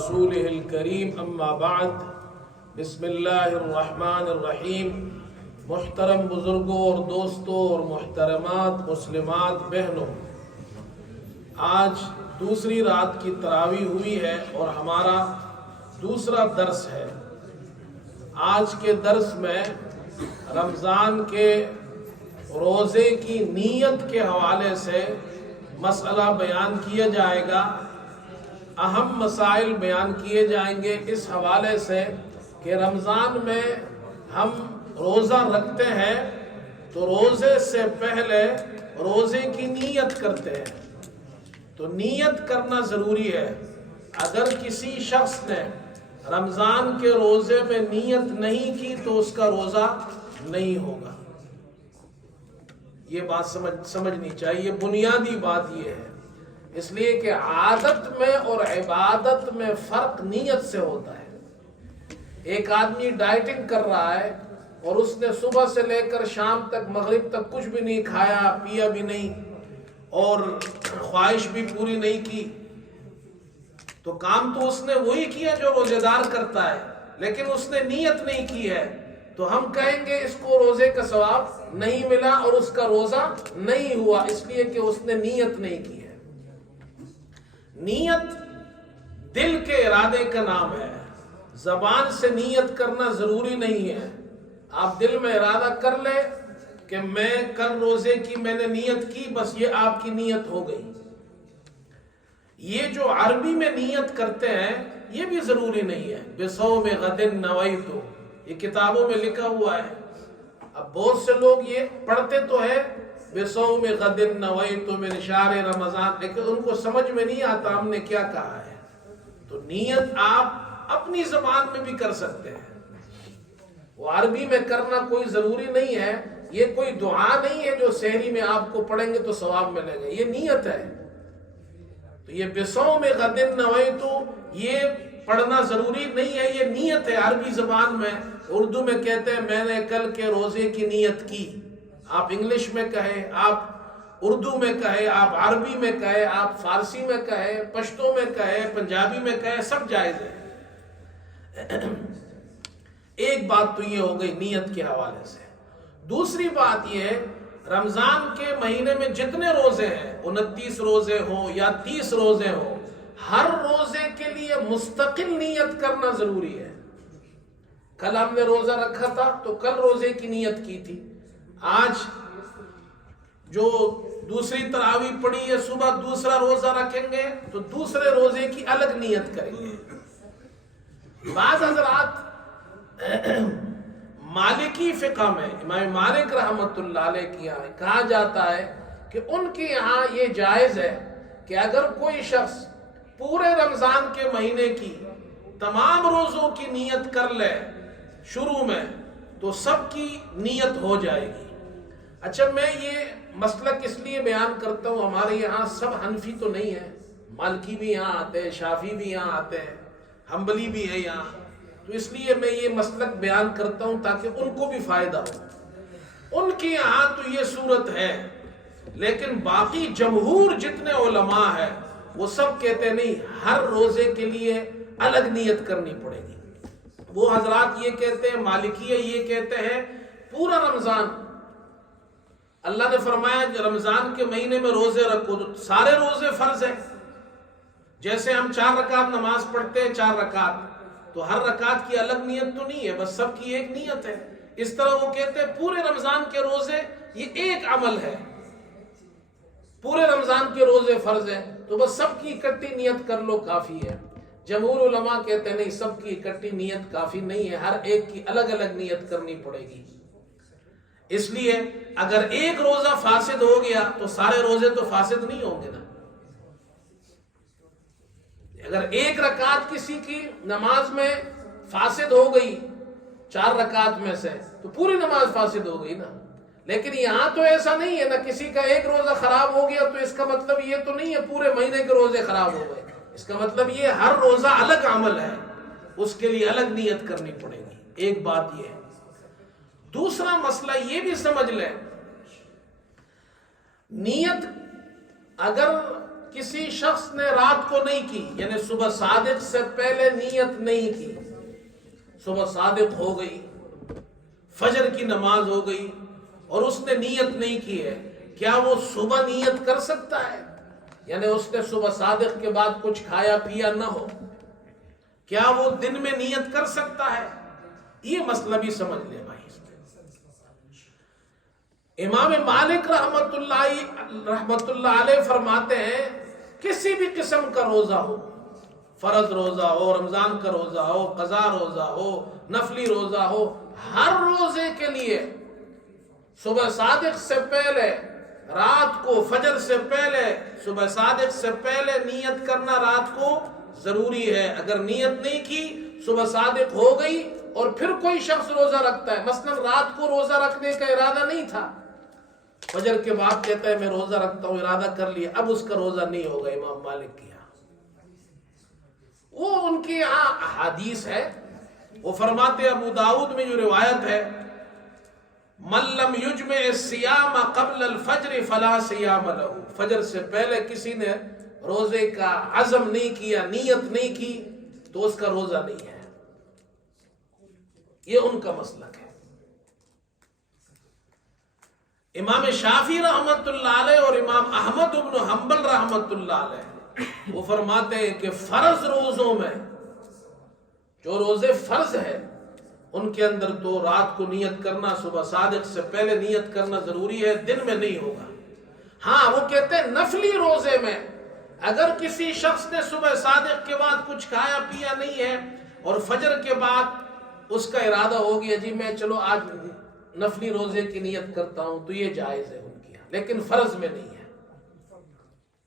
رسوله الكريم اما بعد بسم اللہ الرحمن الرحیم۔ محترم بزرگوں اور دوستوں اور محترمات مسلمات بہنوں، آج دوسری رات کی تراویح ہوئی ہے اور ہمارا دوسرا درس ہے۔ آج کے درس میں رمضان کے روزے کی نیت کے حوالے سے مسئلہ بیان کیا جائے گا، اہم مسائل بیان کیے جائیں گے اس حوالے سے کہ رمضان میں ہم روزہ رکھتے ہیں تو روزے سے پہلے روزے کی نیت کرتے ہیں، تو نیت کرنا ضروری ہے۔ اگر کسی شخص نے رمضان کے روزے میں نیت نہیں کی تو اس کا روزہ نہیں ہوگا۔ یہ بات سمجھنی چاہیے، بنیادی بات یہ ہے، اس لیے کہ عادت میں اور عبادت میں فرق نیت سے ہوتا ہے۔ ایک آدمی ڈائٹنگ کر رہا ہے اور اس نے صبح سے لے کر شام تک مغرب تک کچھ بھی نہیں کھایا پیا بھی نہیں اور خواہش بھی پوری نہیں کی، تو کام تو اس نے وہی کیا جو روزے دار کرتا ہے، لیکن اس نے نیت نہیں کی ہے، تو ہم کہیں گے اس کو روزے کا ثواب نہیں ملا اور اس کا روزہ نہیں ہوا، اس لیے کہ اس نے نیت نہیں کی ہے۔ نیت دل کے ارادے کا نام ہے، زبان سے نیت کرنا ضروری نہیں ہے۔ آپ دل میں ارادہ کر لیں کہ میں کل روزے کی میں نے نیت کی، بس یہ آپ کی نیت ہو گئی۔ یہ جو عربی میں نیت کرتے ہیں یہ بھی ضروری نہیں ہے۔ بصوم غد نویت، یہ کتابوں میں لکھا ہوا ہے۔ اب بہت سے لوگ یہ پڑھتے تو ہے بصوم غد نویت من شہر رمضان، لیکن ان کو سمجھ میں نہیں آتا ہم نے کیا کہا ہے۔ تو نیت آپ اپنی زبان میں بھی کر سکتے ہیں، وہ عربی میں کرنا کوئی ضروری نہیں ہے۔ یہ کوئی دعا نہیں ہے جو سحری میں آپ کو پڑھیں گے تو ثواب ملے گا، یہ نیت ہے۔ تو یہ بصوم غد نویت یہ پڑھنا ضروری نہیں ہے، یہ نیت ہے عربی زبان میں۔ اردو میں کہتے ہیں میں نے کل کے روزے کی نیت کی، آپ انگلش میں کہیں، آپ اردو میں کہیں، آپ عربی میں کہیں، آپ فارسی میں کہیں، پشتو میں کہیں، پنجابی میں کہیں، سب جائز ہے۔ ایک بات تو یہ ہو گئی نیت کے حوالے سے۔ دوسری بات یہ ہے، رمضان کے مہینے میں جتنے روزے ہیں، 29 روزے ہوں یا 30 روزے ہوں، ہر روزے کے لیے مستقل نیت کرنا ضروری ہے۔ کل ہم نے روزہ رکھا تھا تو کل روزے کی نیت کی تھی، آج جو دوسری تراویح پڑھی ہے صبح دوسرا روزہ رکھیں گے تو دوسرے روزے کی الگ نیت کریں گے۔ بعض حضرات مالکی فقہ میں، امام مالک رحمت اللہ علیہ کی یہاں کہا جاتا ہے کہ ان کے یہاں یہ جائز ہے کہ اگر کوئی شخص پورے رمضان کے مہینے کی تمام روزوں کی نیت کر لے شروع میں تو سب کی نیت ہو جائے گی۔ اچھا، میں یہ مسلک اس لیے بیان کرتا ہوں، ہمارے یہاں سب حنفی تو نہیں ہے، مالکی بھی یہاں آتے ہیں، شافعی بھی یہاں آتے ہیں، حنبلی بھی ہے یہاں، تو اس لیے میں یہ مسلک بیان کرتا ہوں تاکہ ان کو بھی فائدہ ہو۔ ان کے یہاں تو یہ صورت ہے، لیکن باقی جمہور جتنے علماء ہیں وہ سب کہتے ہیں نہیں، ہر روزے کے لیے الگ نیت کرنی پڑے گی۔ وہ حضرات یہ کہتے ہیں، مالکیہ یہ کہتے ہیں پورا رمضان، اللہ نے فرمایا کہ رمضان کے مہینے میں روزے رکھو تو سارے روزے فرض ہیں۔ جیسے ہم 4 رکعت نماز پڑھتے ہیں 4 رکعت، تو ہر رکعت کی الگ نیت تو نہیں ہے، بس سب کی ایک نیت ہے۔ اس طرح وہ کہتے ہیں پورے رمضان کے روزے یہ ایک عمل ہے، پورے رمضان کے روزے فرض ہیں تو بس سب کی اکٹھی نیت کر لو کافی ہے۔ جمہور علماء کہتے ہیں نہیں، سب کی اکٹھی نیت کافی نہیں ہے، ہر ایک کی الگ الگ نیت کرنی پڑے گی۔ اس لیے اگر ایک روزہ فاسد ہو گیا تو سارے روزے تو فاسد نہیں ہوں گے نا۔ اگر ایک رکعت کسی کی نماز میں فاسد ہو گئی 4 رکعت میں سے تو پوری نماز فاسد ہو گئی نا۔ لیکن یہاں تو ایسا نہیں ہے نا، کسی کا ایک روزہ خراب ہو گیا تو اس کا مطلب یہ تو نہیں ہے پورے مہینے کے روزے خراب ہو گئے، اس کا مطلب یہ ہر روزہ الگ عمل ہے، اس کے لیے الگ نیت کرنی پڑے گی۔ ایک بات یہ ہے۔ دوسرا مسئلہ یہ بھی سمجھ لیں، نیت اگر کسی شخص نے رات کو نہیں کی، یعنی صبح صادق سے پہلے نیت نہیں کی، صبح صادق ہو گئی، فجر کی نماز ہو گئی اور اس نے نیت نہیں کی ہے، کیا وہ صبح نیت کر سکتا ہے؟ یعنی اس نے صبح صادق کے بعد کچھ کھایا پیا نہ ہو، کیا وہ دن میں نیت کر سکتا ہے؟ یہ مسئلہ بھی سمجھ لے بھائی۔ امام مالک رحمت اللہ علیہ فرماتے ہیں کسی بھی قسم کا روزہ ہو، فرض روزہ ہو، رمضان کا روزہ ہو، قضا روزہ ہو، نفلی روزہ ہو، ہر روزے کے لیے صبح صادق سے پہلے، رات کو فجر سے پہلے، صبح صادق سے پہلے نیت کرنا رات کو ضروری ہے۔ اگر نیت نہیں کی، صبح صادق ہو گئی اور پھر کوئی شخص روزہ رکھتا ہے، مثلا رات کو روزہ رکھنے کا ارادہ نہیں تھا، فجر کے بعد کہتا ہے میں روزہ رکھتا ہوں، ارادہ کر لیا، اب اس کا روزہ نہیں ہوگا امام مالک کے یہاں۔ وہ ان کے یہاں حدیث ہے، وہ فرماتے ابو داؤد میں جو روایت ہے، من لم یجمع الصیام قبل الفجر فلا صیام لہ، فجر سے پہلے کسی نے روزے کا عزم نہیں کیا، نیت نہیں کی، تو اس کا روزہ نہیں ہے۔ یہ ان کا مسلک ہے۔ امام شافعی رحمت اللہ علیہ اور امام احمد بن حنبل رحمت اللہ علیہ وہ فرماتے ہیں کہ فرض روزوں میں، جو روزے فرض ہے ان کے اندر تو رات کو نیت کرنا، صبح صادق سے پہلے نیت کرنا ضروری ہے، دن میں نہیں ہوگا۔ ہاں وہ کہتے ہیں نفلی روزے میں اگر کسی شخص نے صبح صادق کے بعد کچھ کھایا پیا نہیں ہے اور فجر کے بعد اس کا ارادہ ہو گیا جی میں چلو آج نفلی روزے کی نیت کرتا ہوں، تو یہ جائز ہے ان کی، لیکن فرض میں نہیں ہے۔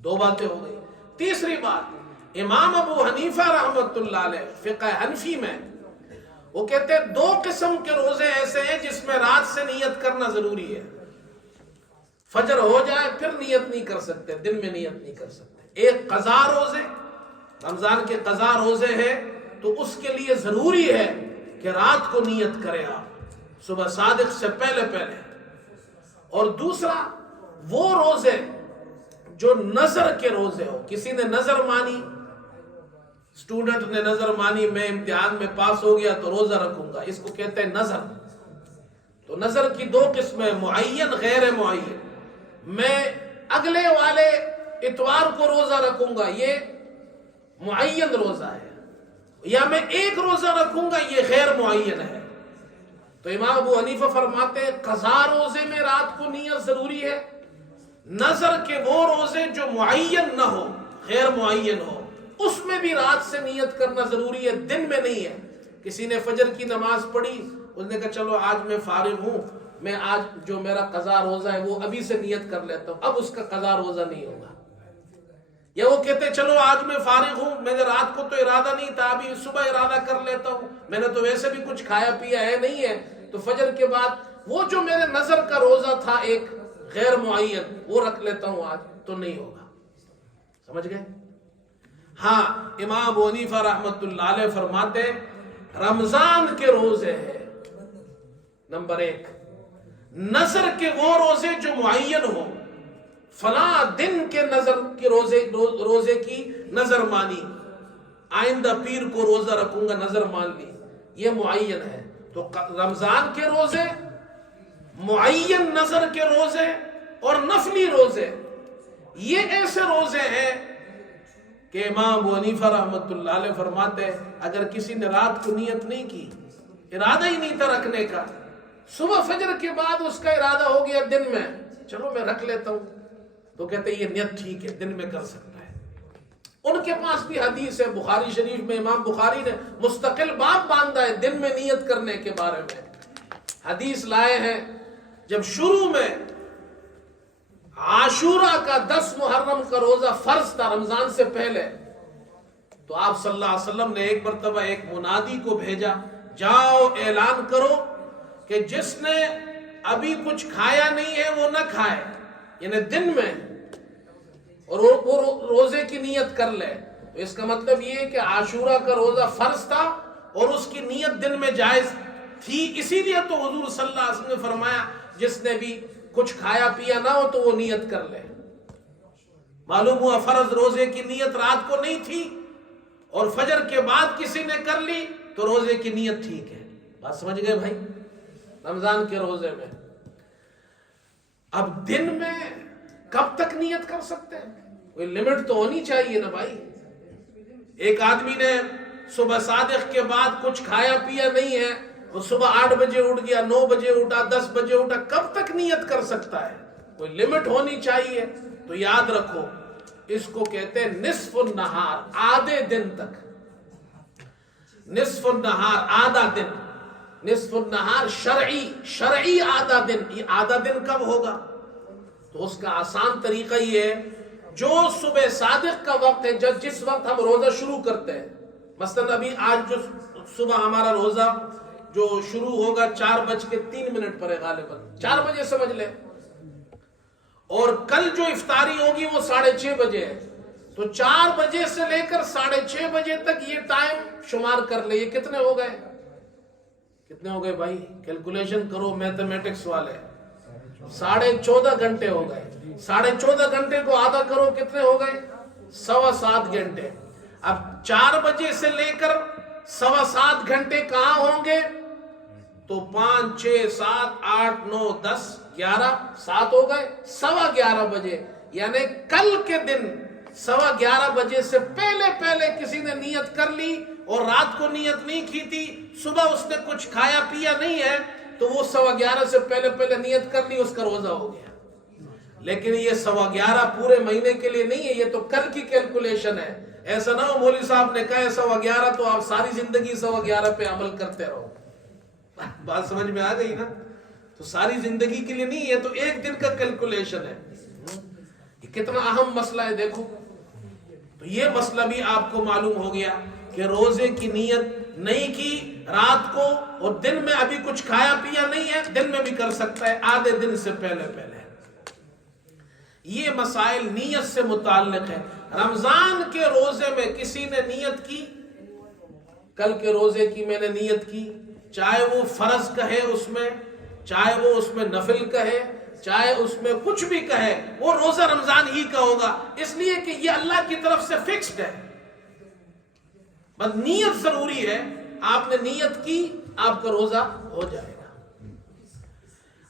دو باتیں ہو گئی۔ تیسری بات، امام ابو حنیفہ رحمت اللہ علیہ فقہ حنفی میں وہ کہتے ہیں دو قسم کے روزے ایسے ہیں جس میں رات سے نیت کرنا ضروری ہے، فجر ہو جائے پھر نیت نہیں کر سکتے، دن میں نیت نہیں کر سکتے۔ ایک قضا روزے، رمضان کے قضا روزے ہیں تو اس کے لیے ضروری ہے کہ رات کو نیت کرے آپ صبح صادق سے پہلے پہلے۔ اور دوسرا وہ روزے جو نظر کے روزے ہو، کسی نے نظر مانی، اسٹوڈنٹ نے نظر مانی میں امتحان میں پاس ہو گیا تو روزہ رکھوں گا، اس کو کہتے ہیں نظر۔ تو نظر کی دو قسمیں، معین غیر معین، میں اگلے والے اتوار کو روزہ رکھوں گا یہ معین روزہ ہے، یا میں ایک روزہ رکھوں گا یہ غیر معین ہے۔ تو امام ابو حنیفہ فرماتے ہیں قضا روزے میں رات کو نیت ضروری ہے، نظر کے وہ روزے جو معین نہ ہو، غیر معین ہو، اس میں بھی رات سے نیت کرنا ضروری ہے، دن میں نہیں ہے۔ کسی نے فجر کی نماز پڑھی، اس نے کہا چلو آج میں فارغ ہوں، میں آج جو میرا قضا روزہ ہے وہ ابھی سے نیت کر لیتا ہوں، اب اس کا قضا روزہ نہیں ہوگا۔ یا وہ کہتے چلو آج میں فارغ ہوں، میں نے رات کو تو ارادہ نہیں تھا، ابھی صبح ارادہ کر لیتا ہوں، میں نے تو ویسے بھی کچھ کھایا پیا ہے نہیں ہے، تو فجر کے بعد وہ جو میرے نظر کا روزہ تھا ایک غیر معین وہ رکھ لیتا ہوں آج، تو نہیں ہوگا۔ سمجھ گئے؟ ہاں امام ابو حنیفہ رحمت اللہ علیہ فرماتے رمضان کے روزے ہیں نمبر ایک، نظر کے وہ روزے جو معین ہو، فلاں دن کے نظر کے روزے کی نظر مانی، آئندہ پیر کو روزہ رکھوں گا نظر مان لی، یہ معین ہے۔ تو رمضان کے روزے، معین نظر کے روزے اور نفلی روزے، یہ ایسے روزے ہیں کہ امام ابو حنیفہ رحمت اللہ علیہ فرماتے ہیں اگر کسی نے رات کو نیت نہیں کی، ارادہ ہی نہیں تھا رکھنے کا، صبح فجر کے بعد اس کا ارادہ ہو گیا دن میں چلو میں رکھ لیتا ہوں، تو کہتے ہیں یہ نیت ٹھیک ہے، دن میں کر سکتا ہے۔ ان کے پاس بھی حدیث ہے، بخاری شریف میں امام بخاری نے مستقل باب باندھا ہے دن میں نیت کرنے کے بارے میں، حدیث لائے ہیں۔ جب شروع میں عاشورہ کا 10 محرم کا روزہ فرض تھا رمضان سے پہلے، تو آپ صلی اللہ علیہ وسلم نے ایک مرتبہ ایک منادی کو بھیجا، جاؤ اعلان کرو کہ جس نے ابھی کچھ کھایا نہیں ہے وہ نہ کھائے، یعنی دن میں، اور وہ روزے کی نیت کر لے۔ تو اس کا مطلب یہ ہے کہ عاشورہ کا روزہ فرض تھا اور اس کی نیت دن میں جائز تھی، اسی لیے تو حضور صلی اللہ علیہ وسلم نے فرمایا جس نے بھی کچھ کھایا پیا نہ ہو تو وہ نیت کر لے۔ معلوم ہوا فرض روزے کی نیت رات کو نہیں تھی اور فجر کے بعد کسی نے کر لی تو روزے کی نیت ٹھیک ہے. بات سمجھ گئے بھائی؟ رمضان کے روزے میں اب دن میں کب تک نیت کر سکتے ہیں؟ کوئی لمٹ تو ہونی چاہیے نا بھائی. ایک آدمی نے صبح صادق کے بعد کچھ کھایا پیا نہیں ہے، وہ صبح 8 بجے اٹھ گیا، 9 بجے اٹھا، 10 بجے اٹھا، کب تک نیت کر سکتا ہے؟ کوئی لمٹ ہونی چاہیے. تو یاد رکھو اس کو کہتے ہیں نصف النہار، آدھے دن تک. نصف النہار آدھا دن، نصف النہار شرعی آدھا دن. یہ آدھا دن کب ہوگا؟ تو اس کا آسان طریقہ یہ ہے، جو صبح صادق کا وقت ہے، جس وقت ہم روزہ شروع کرتے ہیں، مثلا ابھی آج جو صبح ہمارا روزہ جو شروع ہوگا 4:03 پر ہے غالباً، 4 بجے سمجھ لیں، اور کل جو افطاری ہوگی وہ 6:30 بجے ہے. تو 4 بجے سے لے کر 6:30 بجے تک یہ ٹائم شمار کر لے. یہ کتنے ہو گئے؟ کتنے ہو گئے بھائی؟ کیلکولیشن کرو میتھمیٹکس والے. 14.5 گھنٹے ہو گئے. 14.5 گھنٹے کو آدھا کرو، کتنے ہو گئے؟ 7.25 گھنٹے. اب 4 بجے سے لے کر 7.25 گھنٹے کہاں ہوں گے؟ تو 5 6 7 8 9 10 11 7 ہو گئے. 11:15 بجے، یعنی کل کے دن 11:15 بجے سے پہلے کسی نے نیت کر لی اور رات کو نیت نہیں کی تھی، صبح اس نے کچھ کھایا پیا نہیں ہے، تو وہ 11:15 سے پہلے نیت کر لی، اس کا روزہ ہو گیا. لیکن یہ 11:15 پورے مہینے کے لیے نہیں ہے، یہ تو کل کی کیلکولیشن ہے. ایسا نہ ہو مولوی صاحب نے کہا 11:15 تو آپ ساری زندگی 11:15 پہ عمل کرتے رہو. بات سمجھ میں آ گئی نا؟ تو ساری زندگی کے لیے نہیں، یہ تو ایک دن کا کیلکولیشن ہے. یہ کتنا اہم مسئلہ ہے دیکھو. تو یہ مسئلہ بھی آپ کو معلوم ہو گیا کہ روزے کی نیت نہیں کی رات کو، اور دن میں ابھی کچھ کھایا پیا نہیں ہے، دن میں بھی کر سکتا ہے آدھے دن سے پہلے. یہ مسائل نیت سے متعلق ہے. رمضان کے روزے میں کسی نے نیت کی، کل کے روزے کی میں نے نیت کی، چاہے وہ فرض کہے اس میں، چاہے وہ اس میں نفل کہے، چاہے اس میں کچھ بھی کہے، وہ روزہ رمضان ہی کا ہوگا، اس لیے کہ یہ اللہ کی طرف سے فکسڈ ہے. بس نیت ضروری ہے. آپ نے نیت کی، آپ کا روزہ ہو جائے گا.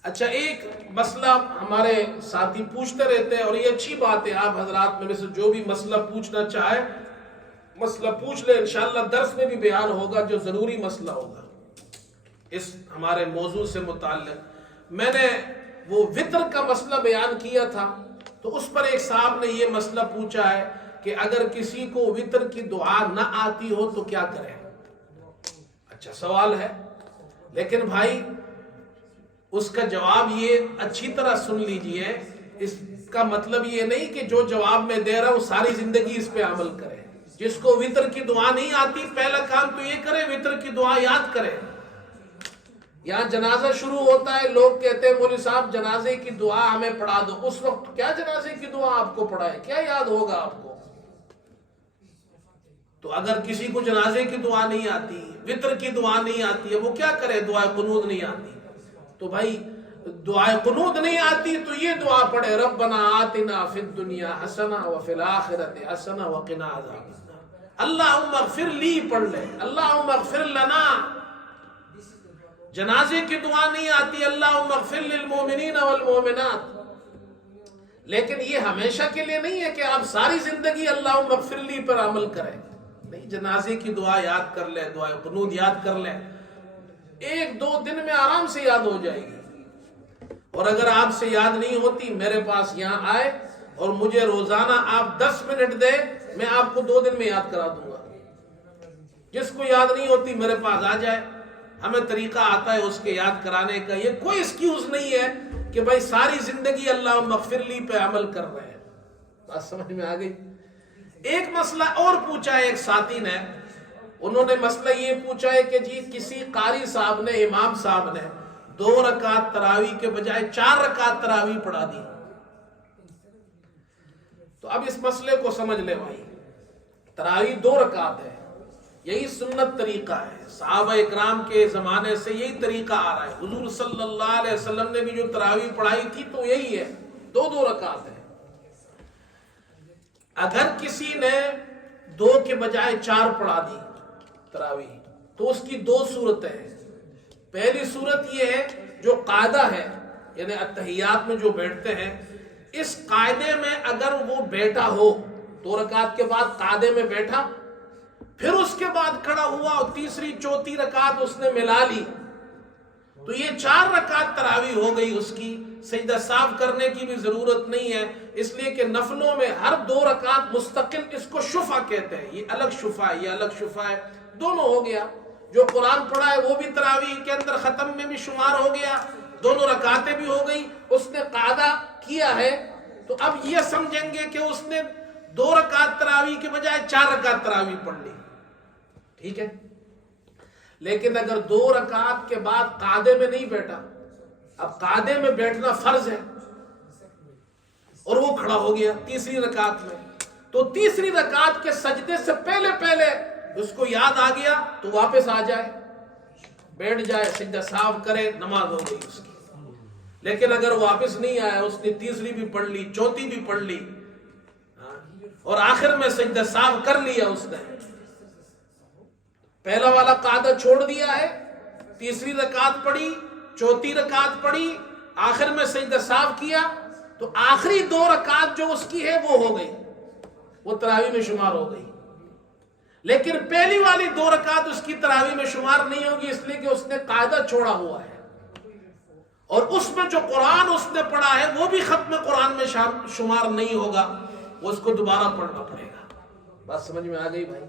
اچھا، ایک مسئلہ ہمارے ساتھی پوچھتے رہتے ہیں، اور یہ اچھی بات ہے، آپ حضرات میں سے جو بھی مسئلہ پوچھنا چاہے مسئلہ پوچھ لے، انشاءاللہ درس میں بھی بیان ہوگا جو ضروری مسئلہ ہوگا اس ہمارے موضوع سے متعلق. میں نے وہ وطر کا مسئلہ بیان کیا تھا، تو اس پر ایک صاحب نے یہ مسئلہ پوچھا ہے کہ اگر کسی کو وطر کی دعا نہ آتی ہو تو کیا کرے. اچھا سوال ہے، لیکن بھائی اس کا جواب یہ اچھی طرح سن لیجئے. اس کا مطلب یہ نہیں کہ جو جواب میں دے رہا ہوں ساری زندگی اس پہ عمل کرے. جس کو وطر کی دعا نہیں آتی، پہلا کام تو یہ کرے وطر کی دعا یاد کرے. یہاں جنازہ شروع ہوتا ہے، لوگ کہتے ہیں مولوی صاحب جنازے کی دعا ہمیں پڑھا دو. اس وقت کیا جنازے کی دعا آپ کو پڑھائے؟ کیا یاد ہوگا آپ کو؟ تو اگر کسی کو جنازے کی دعا نہیں آتی، وطر کی دعا نہیں آتی ہے، وہ کیا کرے؟ دعائے قنوت نہیں آتی. تو بھائی دعائے قنوت نہیں آتی تو یہ دعا پڑھے، ربنا آتنا فی الدنیا حسنہ وفی الآخرۃ حسنہ وقنا عذاب النار. اللہم اغفر لی پڑھ لے، اللہم اغفر لنا. جنازے کی دعا نہیں آتی، اللہم اغفر للمؤمنین والمؤمنات. لیکن یہ ہمیشہ کے لیے نہیں ہے کہ آپ ساری زندگی اللہم اغفر لی پر عمل کریں. نہیں، جنازے کی دعا یاد کر لیں، دعائے قنوت یاد کر لیں، 1-2 دن میں آرام سے یاد ہو جائے گی. اور اگر آپ سے یاد نہیں ہوتی، میرے پاس یہاں آئے اور مجھے روزانہ آپ 10 منٹ دے، میں آپ کو 2 دن میں یاد کرا دوں گا. جس کو یاد نہیں ہوتی میرے پاس آ جائے، ہمیں طریقہ آتا ہے اس کے یاد کرانے کا. یہ کوئی ایکسکیوز نہیں ہے کہ بھائی ساری زندگی اللہم اغفر لی پہ عمل کر رہے ہیں. بات سمجھ میں آ گئی؟ ایک مسئلہ اور پوچھا ہے ایک ساتھی نے. انہوں نے مسئلہ یہ پوچھا ہے کہ جی کسی قاری صاحب نے، امام صاحب نے 2 رکعت تراویح کے بجائے 4 رکعت تراویح پڑھا دی. تو اب اس مسئلے کو سمجھ لے بھائی. تراویح 2 رکعت ہے، یہی سنت طریقہ ہے. صحابہ اکرام کے زمانے سے یہی طریقہ آ رہا ہے. حضور صلی اللہ علیہ وسلم نے بھی جو تراویح پڑھائی تھی تو یہی ہے، 2 رکعت ہے. اگر کسی نے 2 کے بجائے 4 پڑھا دی تراویح تو اس کی 2 صورتیں ہیں. پہلی صورت یہ ہے جو قاعدہ ہے یعنی اتحیات میں جو بیٹھتے ہیں، اس قاعدے میں اگر وہ بیٹھا ہو 2 رکعت کے بعد قاعدے میں بیٹھا، پھر اس کے بعد کھڑا ہوا اور تیسری چوتھی رکعت اس نے ملا لی، تو یہ 4 رکعت تراویح ہو گئی اس کی. سجدہ صاف کرنے کی بھی ضرورت نہیں ہے، اس لیے کہ نفلوں میں ہر 2 رکعت مستقل، اس کو شفع کہتے ہیں. یہ الگ شفع ہے، یہ الگ شفع ہے، دونوں ہو گیا. جو قرآن پڑھا ہے وہ بھی تراویح کے اندر ختم میں بھی شمار ہو گیا، دونوں رکعتیں بھی ہو گئی. اس نے قاعدہ کیا ہے تو اب یہ سمجھیں گے کہ اس نے 2 رکعت تراویح کے بجائے 4 رکعت تراویح پڑھ لی. ٹھیک ہے. لیکن اگر 2 رکعت کے بعد قاعدے میں نہیں بیٹھا، اب قاعدے میں بیٹھنا فرض ہے اور وہ کھڑا ہو گیا تیسری رکعت میں، تو تیسری رکعت کے سجدے سے پہلے اس کو یاد آ گیا تو واپس آ جائے، بیٹھ جائے، سجدہ صاف کرے، نماز ہو گئی اس کی. لیکن اگر واپس نہیں آیا، اس نے تیسری بھی پڑھ لی، چوتھی بھی پڑھ لی اور آخر میں سجدہ صاف کر لیا، اس نے پہلا والا قاعدہ چھوڑ دیا ہے، تیسری رکعت پڑھی، چوتھی رکعت پڑھی، آخر میں سجدہ صاف کیا، تو آخری 2 رکعت جو اس کی ہے وہ ہو گئی، وہ تراویح میں شمار ہو گئی. لیکن پہلی والی 2 رکعت اس کی تراویح میں شمار نہیں ہوگی، اس لیے کہ اس نے قاعدہ چھوڑا ہوا ہے، اور اس میں جو قرآن اس نے پڑھا ہے وہ بھی ختم قرآن میں شمار نہیں ہوگا، وہ اس کو دوبارہ پڑھنا پڑے گا. بات سمجھ میں آ گئی بھائی؟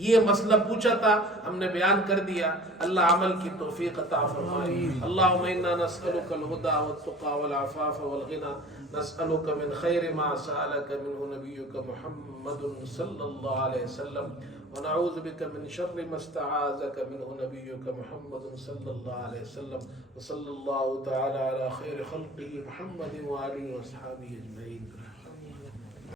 یہ مسئلہ پوچھا تھا، ہم نے بیان کر دیا. اللہ عمل کی توفیق عطا فرمائے. اللہم انا نسألک الہدی والتقی والعفاف والغنی، نسألک من خیر ما سألک منہ نبیک محمد صلی اللہ علیہ وسلم، ونعوذ بک من شر ما استعاذک منہ نبیک محمد صلی اللہ علیہ وسلم، وصلی اللہ تعالی علی خیر خلقہ محمد وآلہ وصحبہ اجمعین.